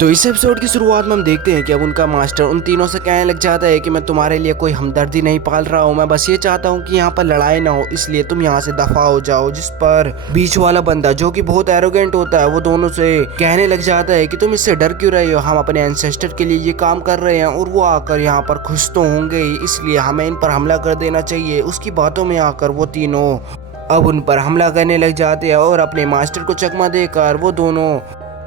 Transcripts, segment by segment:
तो इस एपिसोड की शुरुआत में हम देखते हैं कि अब उनका मास्टर उन तीनों से कहने लग जाता है कि मैं तुम्हारे लिए कोई हमदर्दी नहीं पाल रहा हूँ, मैं बस ये चाहता हूँ कि यहाँ पर लड़ाई ना हो, इसलिए तुम यहाँ से दफा हो जाओ। जिस पर बीच वाला बंदा जो कि बहुत एरोगेंट होता है वो दोनों से कहने लग जाता है कि तुम इससे डर क्यों रहे हो, हम अपने एंसेस्टर के लिए ये काम कर रहे हैं और वो आकर यहाँ पर खुश तो होंगे ही, इसलिए हमें इन पर हमला कर देना चाहिए। उसकी बातों में आकर वो तीनों अब उन पर हमला करने लग जाते हैं और अपने मास्टर को चकमा देकर वो दोनों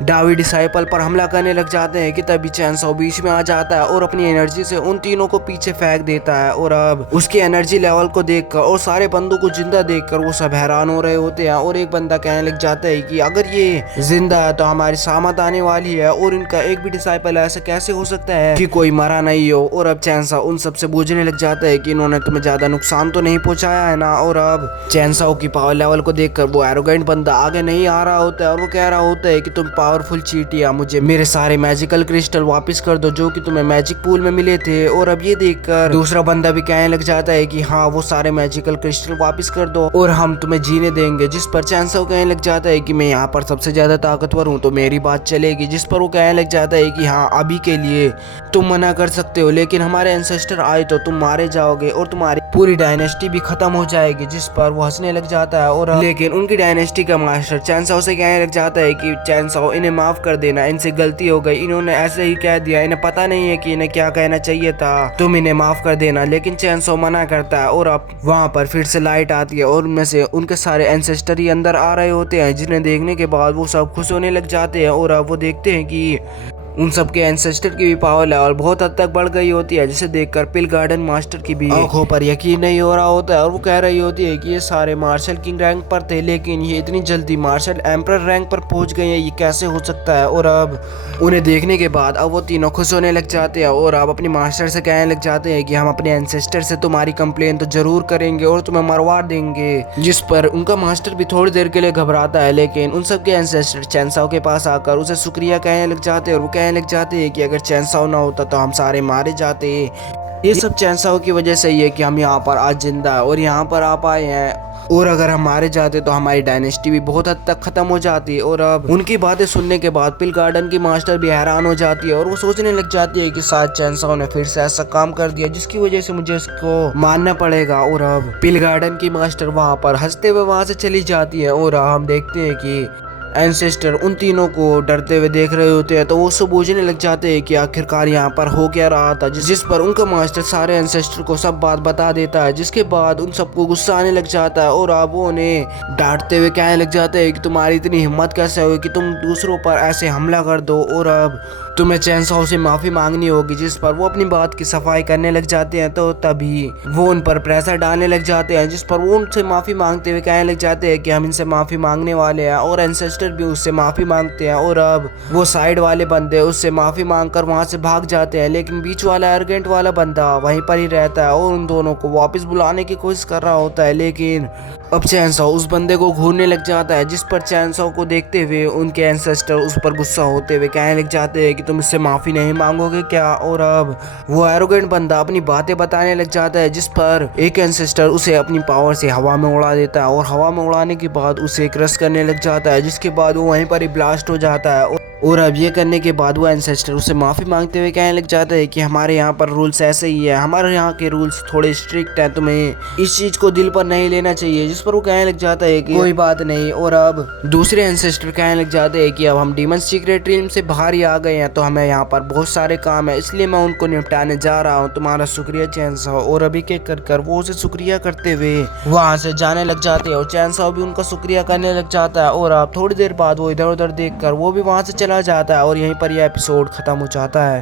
डावी डिसाइपल पर हमला करने लग जाते हैं कि तभी चैनसो बीच में आ जाता है और अपनी एनर्जी से उन तीनों को पीछे फेंक देता है। और अब उसकी एनर्जी लेवल को देखकर और सारे बंदों को जिंदा देखकर वो सब हैरान हो रहे होते हैं और एक बंदा कहने लग जाता है कि अगर ये जिंदा है तो हमारी सामत आने वाली है और इनका एक भी डिसाइपल ऐसा कैसे हो सकता है कि कोई मरा नहीं हो। और अब चैनसो उन सबसे पूछने लग जाता है कि इन्होंने तुम्हें ज्यादा नुकसान तो नहीं पहुंचाया है ना। और अब चैनसो की पावर लेवल को देखकर वो एरोगेंट बंदा आगे नहीं आ रहा होता है और वो कह रहा होता है कि तुम पावरफुल चीटिया, मुझे मेरे सारे मैजिकल क्रिस्टल वापस कर दो जो कि तुम्हें मैजिक पूल में मिले थे। और अब ये देखकर दूसरा बंदा भी कहने लग जाता है कि हाँ वो सारे मैजिकल क्रिस्टल वापस कर दो और हम तुम्हें जीने देंगे। जिस पर चैनसो कहने लग जाता है कि मैं यहाँ पर सबसे ज्यादा ताकतवर हूँ तो मेरी बात चलेगी। जिस पर वो कहने लग जाता है कि हाँ अभी के लिए तुम मना कर सकते हो, लेकिन हमारे एंसेस्टर आए तो तुम मारे जाओगे और तुम्हारी पूरी डायनेस्टी भी खत्म हो जाएगी। जिस पर वो हंसने लग जाता है और लेकिन उनकी डायनेस्टी का मास्टर चैनसो से कहने लग जाता है कि चैनसो इन्हें माफ कर देना, इनसे गलती हो गई, इन्होंने ऐसे ही कह दिया, इन्हें पता नहीं है कि इन्हें क्या कहना चाहिए था, तुम इन्हें माफ कर देना। लेकिन चैनसो मना करता है और अब वहाँ पर फिर से लाइट आती है और उनमें से उनके सारे एंसेस्टर ही अंदर आ रहे होते हैं, जिन्हें देखने के बाद वो सब खुश होने लग जाते हैं। और अब वो देखते हैं कि उन सबके एंसेस्टर की भी पावर लेवल बहुत हद तक बढ़ गई होती है, जिसे देखकर पिल गार्डन मास्टर की भी आंखों पर यकीन नहीं हो रहा होता है और वो कह रही होती है कि ये सारे मार्शल किंग रैंक पर थे लेकिन ये इतनी जल्दी मार्शल एम्परर रैंक पर पहुंच गए हैं, ये कैसे हो सकता है। और अब उन्हें देखने के बाद अब वो तीनों खुश होने लग जाते हैं और अब अपने मास्टर से कहने लग जाते हैं कि हम अपने एंसेस्टर से तुम्हारी कंप्लेन तो जरूर करेंगे और तुम्हें मरवा देंगे। जिस पर उनका मास्टर भी थोड़ी देर के लिए घबराता है, लेकिन उन सबके एंसेस्टर चैनसो के पास आकर उसे शुक्रिया कहने लग जाते हैं और वो कहने लग जाते हैं कि अगर चैनसो ना होता तो हम सारे मारे जाते। ये सब चैनसो की वजह से ही है कि हम यहाँ पर आज जिंदा है और यहाँ पर आ पाए हैं, और अगर हम मारे जाते तो हमारी डायनेस्टी भी बहुत हद तक खत्म हो जाती है। और अब उनकी बातें सुनने के बाद पिल गार्डन की मास्टर भी हैरान हो जाती है और वो सोचने लग जाती है कि शायद चैनसो ने फिर से ऐसा काम कर दिया जिसकी वजह से मुझे इसको मानना पड़ेगा। और अब पिल गार्डन की मास्टर वहाँ पर हंसते हुए वहाँ से चली जाती है और हम देखते हैं कि एंसेस्टर उन तीनों को डरते हुए देख रहे होते हैं, तो वो सब पूछने लग जाते हैं कि आखिरकार यहाँ पर हो क्या रहा था। जिस पर उनका मास्टर सारे एंसेस्टर को सब बात बता देता है, जिसके बाद उन सबको गुस्सा आने लग जाता है और अब वो उन्हें डांटते हुए कहने लग जाते हैं कि तुम्हारी इतनी हिम्मत कैसे हुई कि तुम दूसरों पर ऐसे हमला कर दो और अब तुम्हें चैनसो से माफी मांगनी होगी। जिस पर वो अपनी बात की सफाई करने लग जाते हैं, तो तभी वो उन पर प्रेशर डालने लग जाते हैं, जिस पर वो उनसे माफी मांगते हुए कहने लग जाते हैं कि हम इनसे माफी मांगने वाले हैं और एंसेस्टर भी उससे माफी मांगते हैं। और अब वो साइड वाले बंदे उससे माफी मांगकर वहां से भाग जाते हैं, लेकिन बीच वाला अर्जेंट वाला बंदा वहीं पर ही रहता है और उन दोनों को वापस बुलाने की कोशिश कर रहा होता है। लेकिन अब चैनसो उस बंदे को घूरने लग जाता है, जिस पर चैनसो को देखते हुए उनके एंसेस्टर उस पर गुस्सा होते हुए कहने लग जाते हैं कि तुम इससे माफी नहीं मांगोगे क्या। और अब वो एरोगेंट बंदा अपनी बातें बताने लग जाता है, जिस पर एक एंसेस्टर उसे अपनी पावर से हवा में उड़ा देता है और हवा में उड़ाने के बाद उसे क्रश करने लग जाता है, जिसके बाद वो वहीं पर ही ब्लास्ट हो जाता है। और अब ये करने के बाद वो एंसेस्टर उसे माफ़ी मांगते हुए कहने लग जाता है कि हमारे यहाँ पर रूल्स ऐसे ही है, हमारे यहाँ के रूल्स थोड़े स्ट्रिक्ट हैं, तुम्हें इस चीज़ को दिल पर नहीं लेना चाहिए। जिस पर वो कहने लग जाता है कि कोई बात नहीं। और अब दूसरे एंसेस्टर कहने लग जाते हैं कि अब हम डीमन सीक्रेट रिल्म से बाहर ही आ गए हैं, तो हमें यहाँ पर बहुत सारे काम है, इसलिए मैं उनको निपटाने जा रहा हूँ, तुम्हारा शुक्रिया चैनसो। और अभी के कर वो उसे शुक्रिया करते हुए वहाँ से जाने लग जाते हैं और चैनसो भी उनका शुक्रिया करने लग जाता है। और अब थोड़ी देर बाद वो इधर उधर देखकर वो भी वहाँ से चला जाता है और यहीं पर यह एपिसोड खत्म हो जाता है।